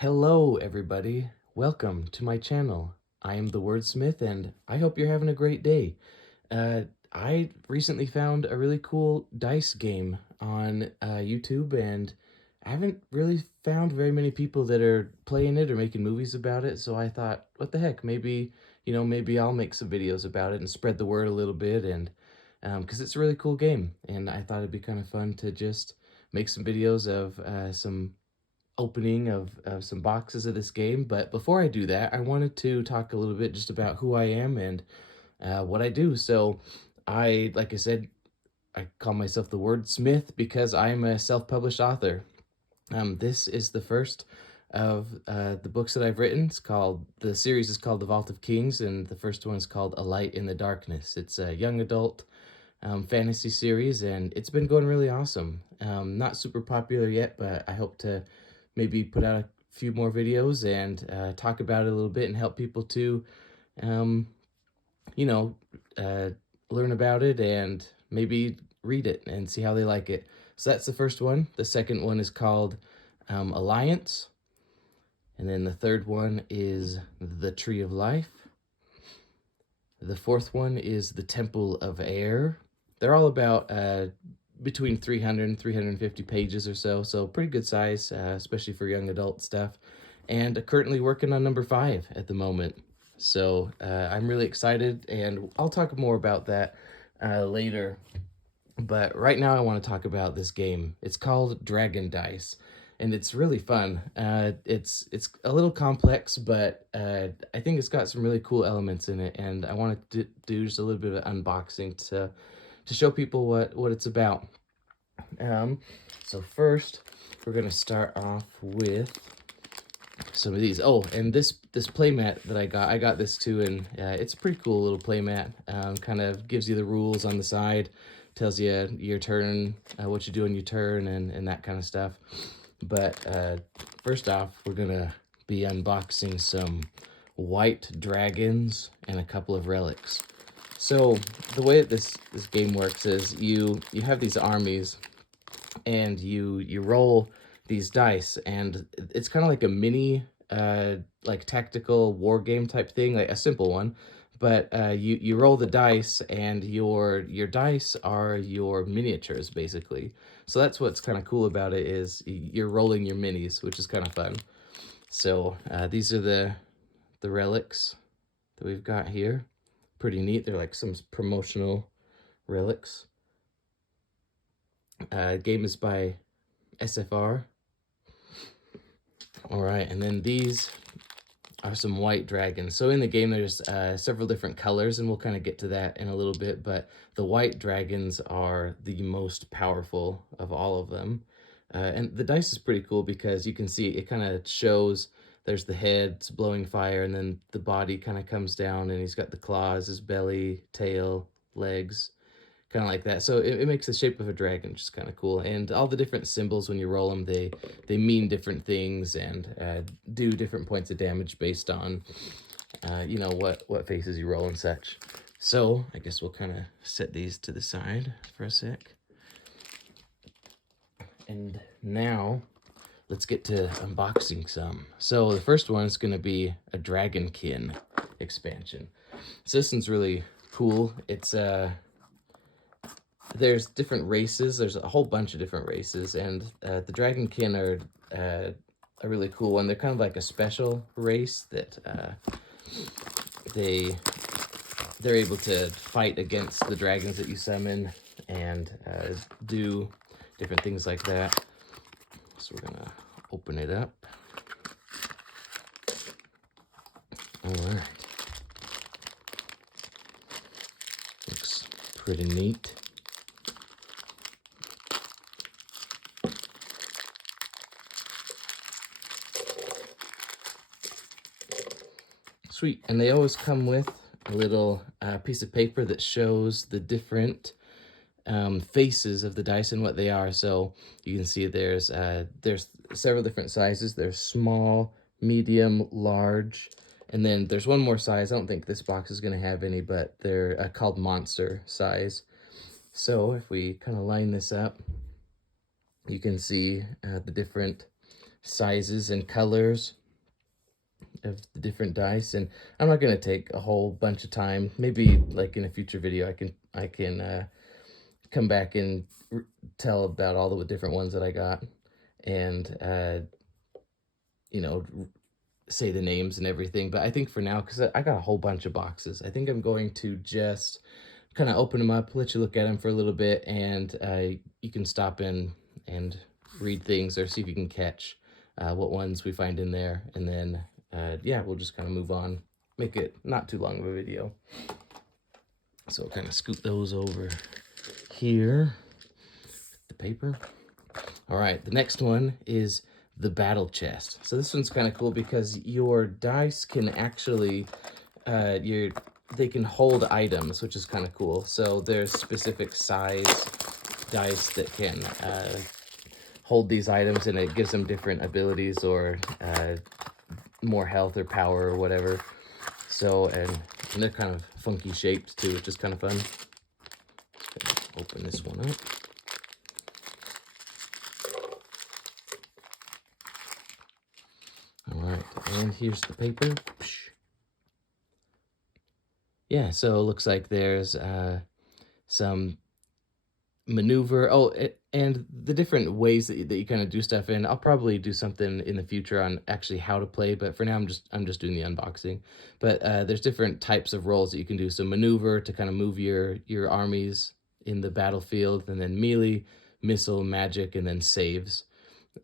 Hello, everybody. Welcome to my channel. I am the Wordsmith, and I hope you're having a great day. Uh, I recently found a really cool dice game on YouTube, and I haven't really found very many people that are playing it or making movies about it. So I thought, what the heck? Maybe I'll make some videos about it and spread the word a little bit, and because it's a really cool game, and I thought it'd be kind of fun to just make some videos of some opening of some boxes of this game. But before I do that, I wanted to talk a little bit just about who I am and what I do. So, like I said, I call myself the Wordsmith because I'm a self-published author. This is the first of the books that I've written. The series is called The Vault of Kings, and the first one is called A Light in the Darkness. It's a young adult fantasy series, and it's been going really awesome. Not super popular yet, but I hope to maybe put out a few more videos and talk about it a little bit and help people to, um, you know, uh, learn about it and maybe read it and see how they like it. So that's the first one. The second one is called Alliance. And then the third one is The Tree of Life. The fourth one is The Temple of Air. They're all about between 300 and 350 pages or so, so pretty good size, especially for young adult stuff. And currently working on number 5 at the moment. So I'm really excited, and I'll talk more about that later. But right now I want to talk about this game. It's called Dragon Dice, and it's really fun. It's a little complex, but I think it's got some really cool elements in it, and I wanted to do just a little bit of unboxing to show people what it's about. Um, so first, we're gonna start off with some of these. Oh, and this playmat that I got this too, and it's a pretty cool little playmat. Kind of gives you the rules on the side, tells you your turn, what you do on your turn, and that kind of stuff. But first off, we're gonna be unboxing some white dragons and a couple of relics. So the way that this game works is you have these armies, and you roll these dice, and it's kind of like a mini like tactical war game type thing, like a simple one. But you roll the dice, and your dice are your miniatures basically. So that's what's kind of cool about it, is you're rolling your minis, which is kind of fun. So these are the relics that we've got here. Pretty neat. They're like some promotional relics. Game is by SFR. All right, and then these are some white dragons. So in the game, there's several different colors, and we'll kind of get to that in a little bit, but the white dragons are the most powerful of all of them. And the dice is pretty cool because you can see it kind of shows there's the head, it's blowing fire, and then the body kind of comes down, and he's got the claws, his belly, tail, legs, kind of like that. So it makes the shape of a dragon, which is kind of cool. And all the different symbols, when you roll them, they mean different things, and do different points of damage based on what faces you roll and such. So I guess we'll kind of set these to the side for a sec. And now let's get to unboxing some. So the first one is going to be a Dragonkin expansion. So this one's really cool. It's there's different races. There's a whole bunch of different races, and the Dragonkin are a really cool one. They're kind of like a special race that they they're able to fight against the dragons that you summon, and do different things like that. So we're gonna open it up. All right, looks pretty neat. Sweet, and they always come with a little piece of paper that shows the different faces of the dice and what they are. So you can see there's several different sizes. There's small, medium, large, and then there's one more size. I don't think this box is going to have any, but they're called monster size. So if we kind of line this up, you can see the different sizes and colors of the different dice. And I'm not going to take a whole bunch of time. Maybe like in a future video I can come back and tell about all the different ones that I got, and you know, say the names and everything. But I think for now, because I got a whole bunch of boxes, I think I'm going to just kind of open them up, let you look at them for a little bit, and you can stop in and read things or see if you can catch what ones we find in there. And then, yeah, we'll just kind of move on, make it not too long of a video. So I'll kind of scoot those over here, the paper. All right, the next one is the battle chest. So this one's kind of cool because your dice can actually, they can hold items, which is kind of cool. So there's specific size dice that can hold these items, and it gives them different abilities or more health or power or whatever. So, and they're kind of funky shaped too, which is kind of fun. Open this one up. All right, and here's the paper. Yeah, so it looks like there's some maneuver. Oh, and the different ways that you kind of do stuff in. I'll probably do something in the future on actually how to play, but for now I'm just doing the unboxing. But there's different types of roles that you can do. So maneuver to kind of move your armies in the battlefield, and then melee, missile, magic, and then saves.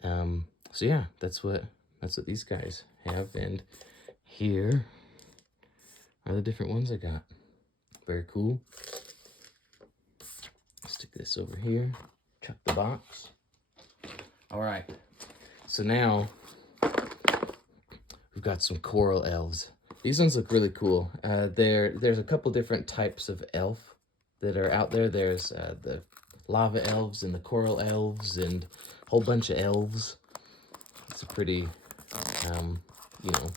So yeah, that's what these guys have, and here are the different ones I got. Very cool. Stick this over here, chuck the box. All right, so now we've got some coral elves. These ones look really cool. There's a couple different types of elf that are out there. There's the lava elves and the coral elves and a whole bunch of elves. It's a pretty, you know,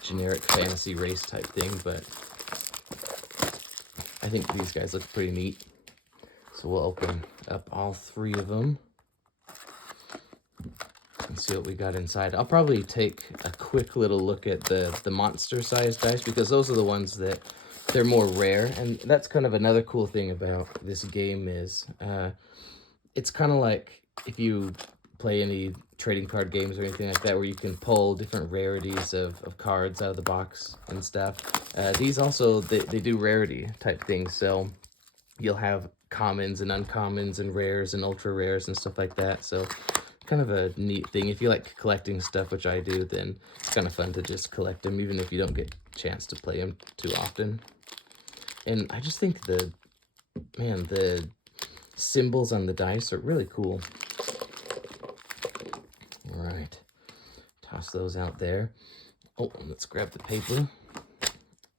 generic fantasy race type thing, but I think these guys look pretty neat. So we'll open up all three of them and see what we got inside. I'll probably take a quick little look at the monster-sized dice, because those are the ones that they're more rare. And that's kind of another cool thing about this game is it's kind of like if you play any trading card games or anything like that, where you can pull different rarities of cards out of the box and stuff. These also, they do rarity type things. So you'll have commons and uncommons and rares and ultra rares and stuff like that. So kind of a neat thing. If you like collecting stuff, which I do, then it's kind of fun to just collect them, even if you don't get a chance to play them too often. And I just think the symbols on the dice are really cool. All right, toss those out there. Oh, let's grab the paper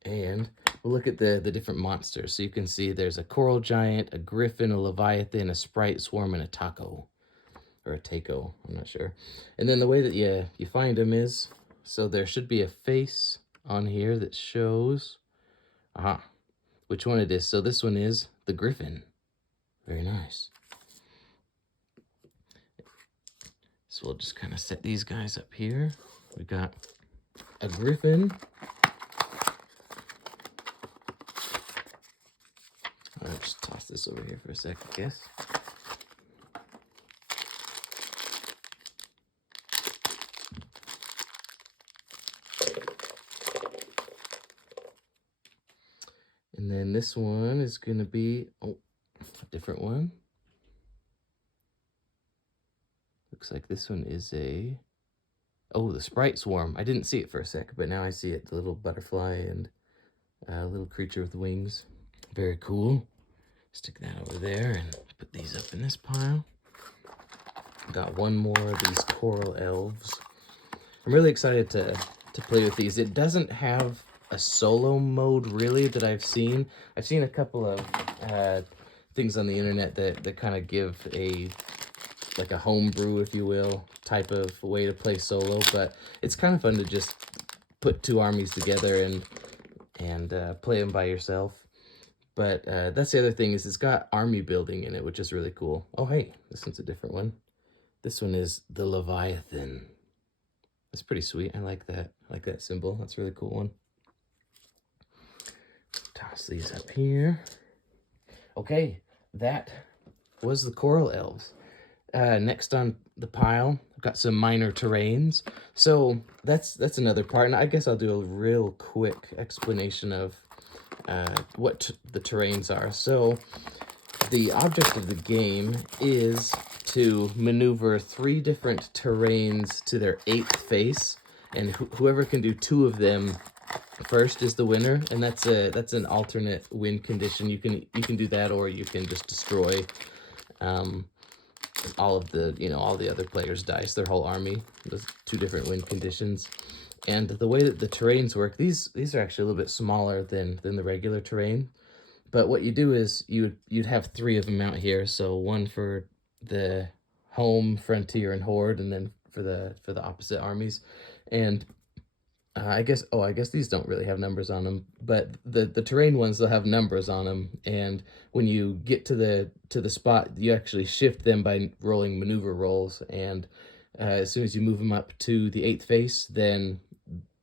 and we'll look at the different monsters. So you can see there's a coral giant, a griffin, a leviathan, a sprite swarm, and a taco. Or a taco, I'm not sure. And then the way that you find them is, so there should be a face on here that shows, which one it is. So this one is the griffin. Very nice. So we'll just kind of set these guys up here. We got a griffin. I'll just toss this over here for a sec, I guess. And then this one is going to be, a different one. Looks like this one is the sprite swarm. I didn't see it for a sec, but now I see it. The little butterfly and a little creature with wings. Very cool. Stick that over there and put these up in this pile. Got one more of these coral elves. I'm really excited to play with these. It doesn't have a solo mode really that I've seen. I've seen a couple of things on the internet that kind of give like a homebrew, if you will, type of way to play solo, but it's kind of fun to just put two armies together and play them by yourself. But that's the other thing, is it's got army building in it, which is really cool. Oh, hey, this one's a different one. This one is the Leviathan. That's pretty sweet. I like that. I like that symbol. That's a really cool one. Toss these up here. Okay, that was the Coral Elves. Next on the pile, I've got some minor terrains. So that's another part, and I guess I'll do a real quick explanation of what the terrains are. So the object of the game is to maneuver 3 different terrains to their 8th face, and whoever can do 2 of them first is the winner, and that's an alternate win condition. You can do that, or you can just destroy um, all of the all the other players' dice, their whole army. Those 2 different win conditions. And the way that the terrains work, these are actually a little bit smaller than the regular terrain. But what you do is you'd have 3 of them out here. So one for the home, frontier, and horde, and then for the opposite armies. And I guess these don't really have numbers on them, but the terrain ones, they'll have numbers on them. And when you get to the spot, you actually shift them by rolling maneuver rolls. And as soon as you move them up to the 8th face, then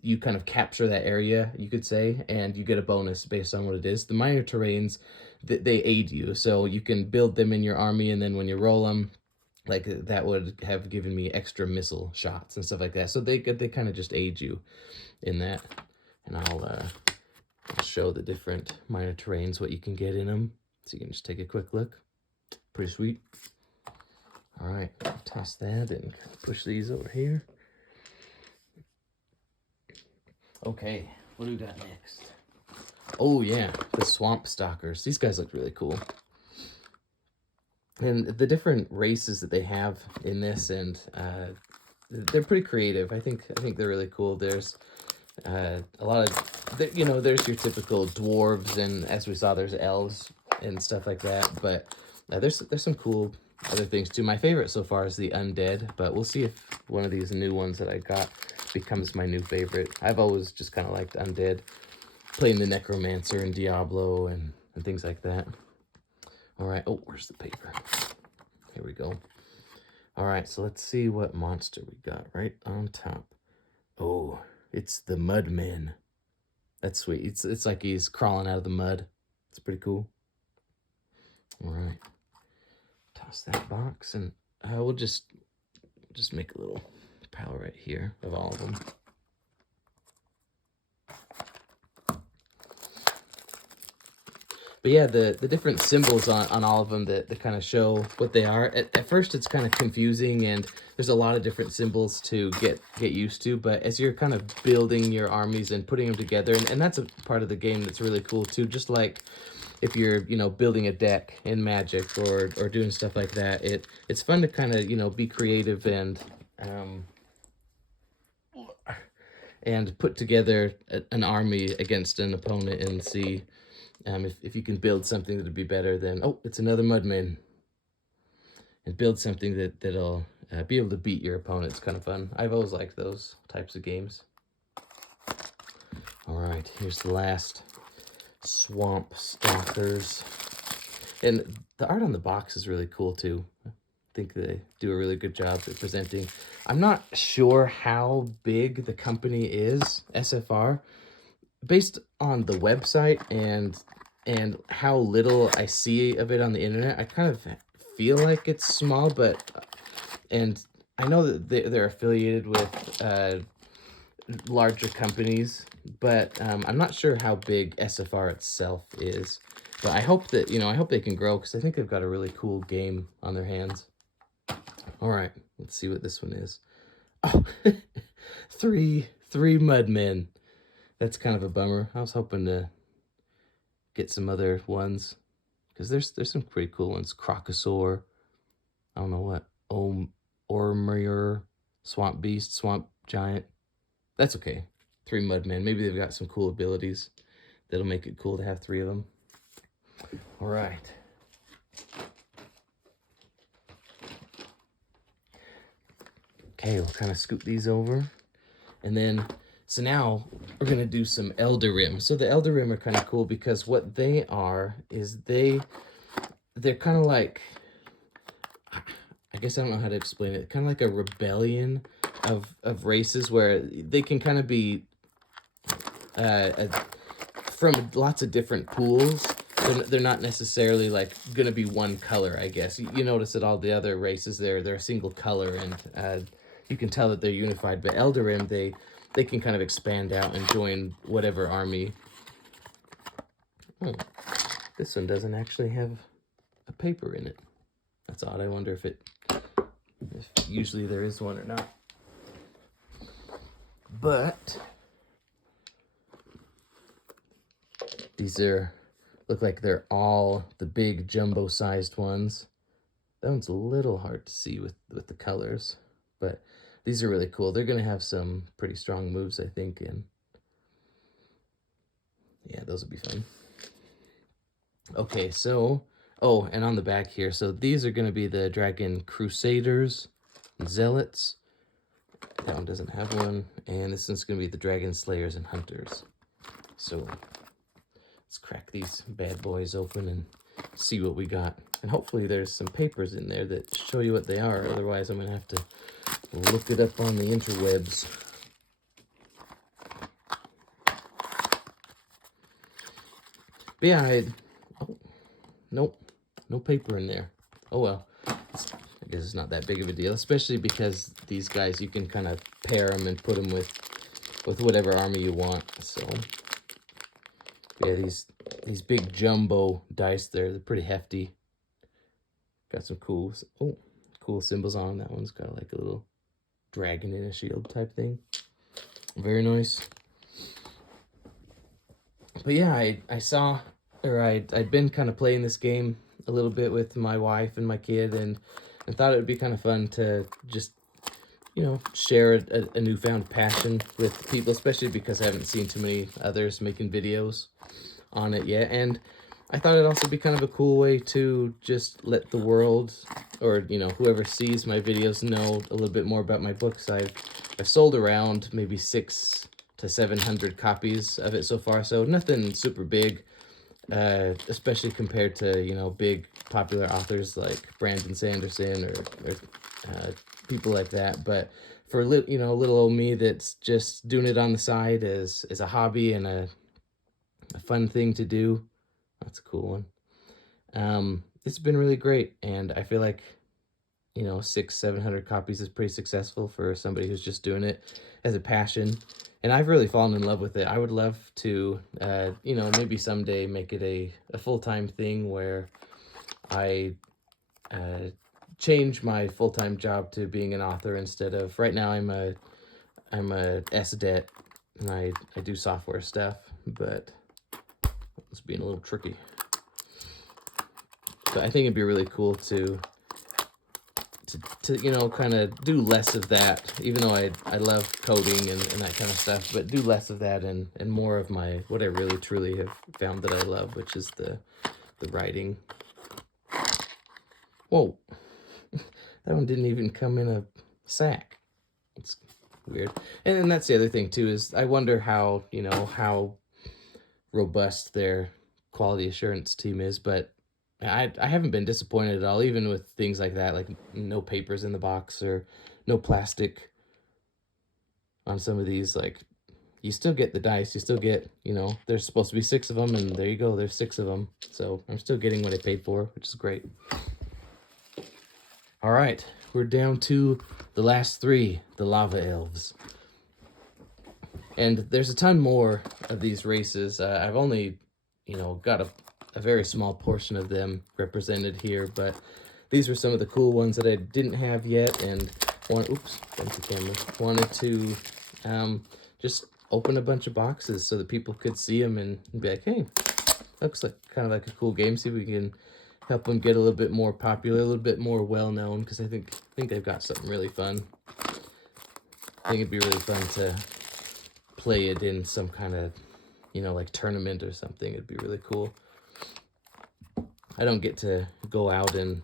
you kind of capture that area, you could say, and you get a bonus based on what it is. The minor terrains, they aid you, so you can build them in your army, and then when you roll them, like that would have given me extra missile shots and stuff like that. So they kind of just aid you in that. And I'll show the different minor terrains, what you can get in them, so you can just take a quick look. Pretty sweet. All right, toss that and push these over here. Okay, what do we got next? Oh yeah, the Swamp Stalkers. These guys look really cool. And the different races that they have in this, and they're pretty creative. I think they're really cool. There's a lot of, there's your typical dwarves, and as we saw, there's elves and stuff like that. But there's some cool other things too. My favorite so far is the undead, but we'll see if one of these new ones that I got becomes my new favorite. I've always just kind of liked undead, playing the necromancer and Diablo and things like that. All right. Oh, where's the paper? Here we go. All right, so let's see what monster we got right on top. Oh, it's the Mudman. That's sweet. It's like he's crawling out of the mud. It's pretty cool. All right, toss that box, and we'll just make a little pile right here of all of them. But yeah, the different symbols on all of them that kind of show what they are. At first, it's kind of confusing, and there's a lot of different symbols to get used to. But as you're kind of building your armies and putting them together, and that's a part of the game that's really cool too. Just like if you're building a deck in Magic or doing stuff like that, it's fun to kind of be creative and put together an army against an opponent and see if you can build something that'll be better than, oh, it's another Mudman. And build something that'll be able to beat your opponent. It's kind of fun. I've always liked those types of games. All right, here's the last Swamp Stalkers. And the art on the box is really cool too. I think they do a really good job at presenting. I'm not sure how big the company is, SFR. Based on the website and how little I see of it on the internet, I kind of feel like it's small, and I know that they're affiliated with larger companies, but I'm not sure how big SFR itself is. But I hope that, I hope they can grow, because I think they've got a really cool game on their hands. All right, let's see what this one is. Oh, three Mudmen. That's kind of a bummer. I was hoping to get some other ones, because there's some pretty cool ones. Crocosaur. I don't know what. Ormur, Swamp Beast, Swamp Giant. That's okay. 3 Mudmen. Maybe they've got some cool abilities that'll make it cool to have 3 of them. All right. Okay, we'll kind of scoop these over, and then. So now we're going to do some Eldarim. So the Eldarim are kind of cool, because what they are is they're kind of like, I guess I don't know how to explain it, kind of like a rebellion of races where they can kind of be uh, from lots of different pools. They're not necessarily like gonna be one color, I guess. You notice that all the other races they're a single color, and you can tell that they're unified. But Eldarim, they can kind of expand out and join whatever army. Oh, this one doesn't actually have a paper in it. That's odd. I wonder if usually there is one or not. But these look like they're all the big jumbo-sized ones. That one's a little hard to see with the colors, but these are really cool. They're gonna have some pretty strong moves, I think, and yeah, those will be fun. Okay, so, oh, and on the back here, so these are gonna be the Dragon Crusaders, Zealots. That one doesn't have one, and this one's gonna be the Dragon Slayers and Hunters. So let's crack these bad boys open and see what we got. And hopefully there's some papers in there that show you what they are. Otherwise, I'm going to have to look it up on the interwebs. But yeah, oh, nope, no paper in there. Oh well, I guess it's not that big of a deal, especially because these guys, you can kind of pair them and put them with whatever army you want. So yeah, these big jumbo dice they're pretty hefty. Got some cool symbols on them. That one's got like a little dragon in a shield type thing. Very nice. But yeah, I'd been kind of playing this game a little bit with my wife and my kid, and thought it would be kind of fun to just, share a newfound passion with people, especially because I haven't seen too many others making videos on it yet. And I thought it'd also be kind of a cool way to just let the world, or whoever sees my videos, know a little bit more about my books. I've sold around maybe 600 to 700 copies of it so far, so nothing super big, especially compared to big popular authors like Brandon Sanderson or people like that. But for little old me that's just doing it on the side as a hobby and a fun thing to do, that's a cool one. It's been really great, and I feel like 600-700 copies is pretty successful for somebody who's just doing it as a passion. And I've really fallen in love with it. I would love to maybe someday make it a full-time thing where I change my full-time job to being an author instead of right now. I'm a SDET, and I do software stuff, but it's being a little tricky. So I think it'd be really cool to kind of do less of that, even though I love coding and that kind of stuff, but do less of that and more of what I really truly have found that I love, which is the writing. Whoa, that one didn't even come in a sack. It's weird. And then that's the other thing too, is I wonder how robust their quality assurance team is, but I haven't been disappointed at all, even with things like that, like no papers in the box or no plastic on some of these. Like, you still get the dice, you still get, there's supposed to be 6 of them, and there you go, there's 6 of them. So I'm still getting what I paid for, which is great. All right, we're down to the last 3, the Lava Elves. And there's a ton more of these races. I've only, got a very small portion of them represented here, but these were some of the cool ones that I didn't have yet, and wanted to just open a bunch of boxes so that people could see them and be like, hey, looks like kind of like a cool game. See if we can help them get a little bit more popular, a little bit more well-known, because I think they've got something really fun. I think it'd be really fun to play it in some kind of, like tournament or something. It'd be really cool. I don't get to go out and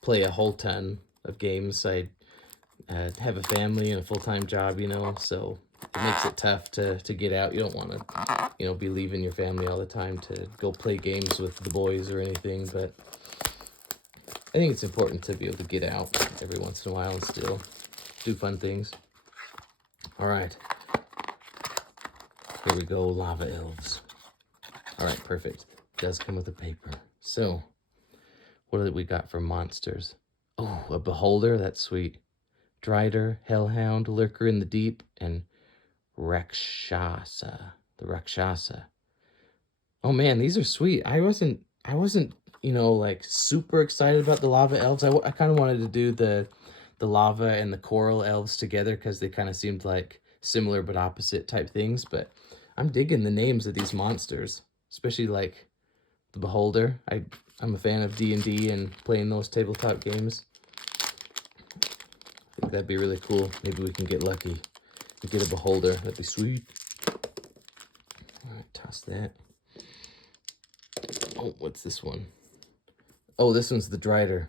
play a whole ton of games. I have a family and a full-time job, so it makes it tough to get out. You don't want to, be leaving your family all the time to go play games with the boys or anything, but I think it's important to be able to get out every once in a while and still do fun things. All right, here we go, lava elves. All right, perfect. It does come with a paper. So, what did we got for monsters? Oh, a beholder, that's sweet. Drider, hellhound, lurker in the deep, and Rakshasa. The Rakshasa. Oh man, these are sweet. I wasn't, like super excited about the lava elves. I kind of wanted to do the lava and the coral elves together because they kind of seemed like similar but opposite type things. But I'm digging the names of these monsters, especially like the Beholder. I'm a fan of D&D and playing those tabletop games. I think that'd be really cool. Maybe we can get lucky and get a Beholder. That'd be sweet. All right, toss that. Oh, what's this one? Oh, this one's the Drider.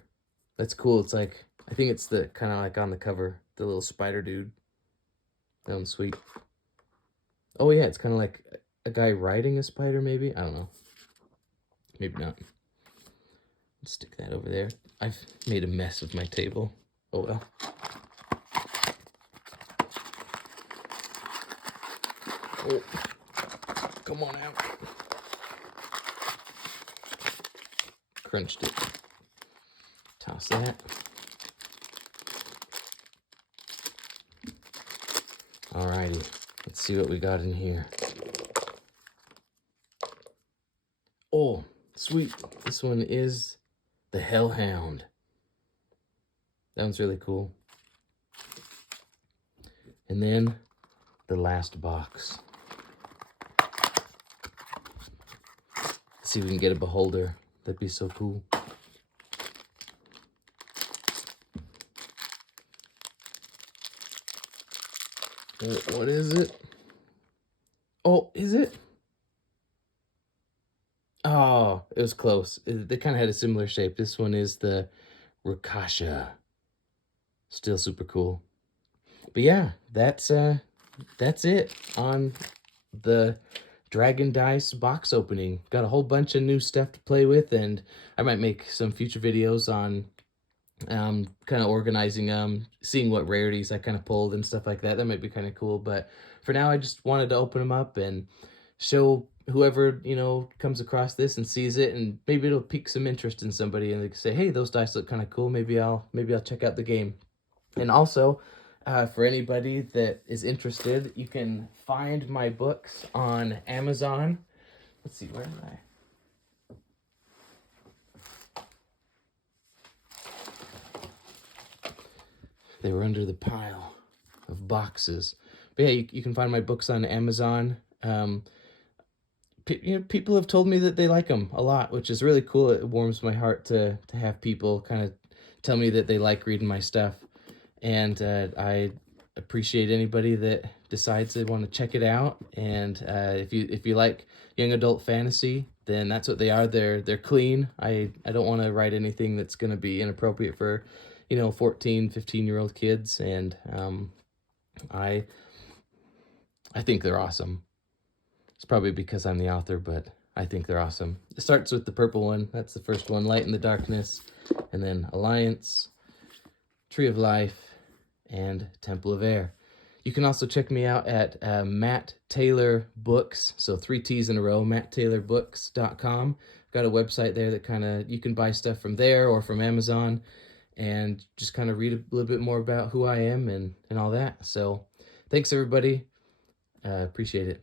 That's cool. It's like, I think it's the kind of like on the cover, the little spider dude. That one's sweet. Oh yeah, it's kind of like a guy riding a spider, maybe? I don't know. Maybe not. Stick that over there. I've made a mess of my table. Oh well. Oh, come on out. Crunched it. Toss that. Alrighty, let's see what we got in here. Oh, sweet. This one is the Hellhound. That one's really cool. And then the last box. Let's see if we can get a Beholder. That'd be so cool. What is it? Oh, is it? Oh, it was close. They kind of had a similar shape. This one is the Rakasha. Still super cool. But yeah, that's it on the Dragon Dice box opening. Got a whole bunch of new stuff to play with, and I might make some future videos on kind of organizing seeing what rarities I kind of pulled and stuff like that. That might be kind of cool. But for now, I just wanted to open them up and show whoever comes across this and sees it, and maybe it'll pique some interest in somebody, and they can say, hey, those dice look kind of cool. Maybe I'll check out the game. And also, for anybody that is interested, you can find my books on Amazon. Let's see, where am I? They were under the pile of boxes. But yeah, you can find my books on Amazon. People have told me that they like them a lot, which is really cool. It warms my heart to have people kind of tell me that they like reading my stuff. And I appreciate anybody that decides they want to check it out. And if you like young adult fantasy, then that's what they are. They're clean. I don't want to write anything that's going to be inappropriate for 14, 15-year-old kids. And I think they're awesome. It's probably because I'm the author, but I think they're awesome. It starts with the purple one. That's the first one, Light in the Darkness, and then Alliance, Tree of Life, and Temple of Air. You can also check me out at Matt Taylor Books, so 3 T's in a row, mattaylorbooks.com. Got a website there that you can buy stuff from there or from Amazon, and just kind of read a little bit more about who I am and all that. So thanks, everybody. Appreciate it.